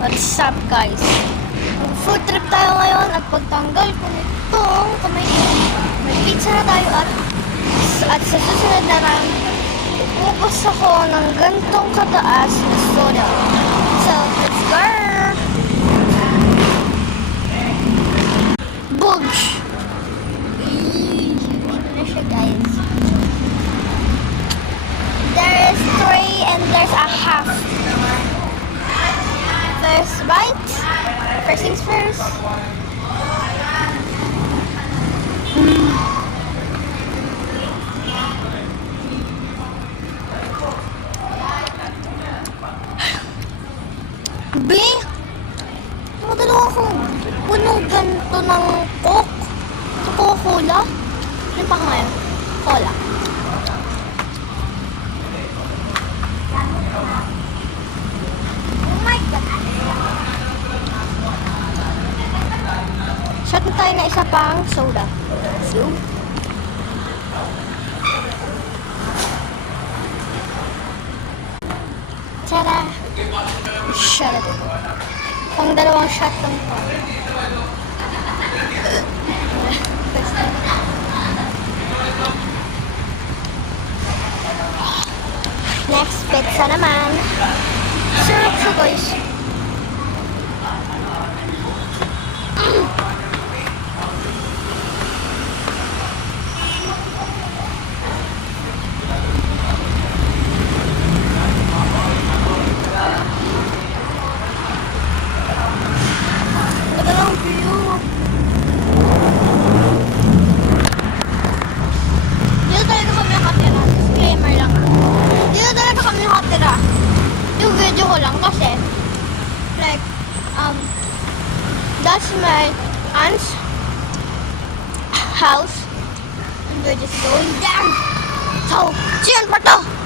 What's up guys? Food trip tayo ngayon at pagtanggal ko nitong kamay ko, may pizza na tayo at sa susunod na round, upupos ako ng gantong kataas na soda. So, let's go! Boogs! Ito na siya guys. There is 3 and there's a half. First bite. First things first. B! Madalo ako. Punong ganito ng Coke. Sa Coca-Cola. Ano pa ngayon? Cola. Shot na tayo na isa pang soda. So, tada! Shot it. Pang dalawang shot lang po. Next, pizza naman. Sarap siya guys. That's my aunt's house and we're just going down. So, see you in part 2.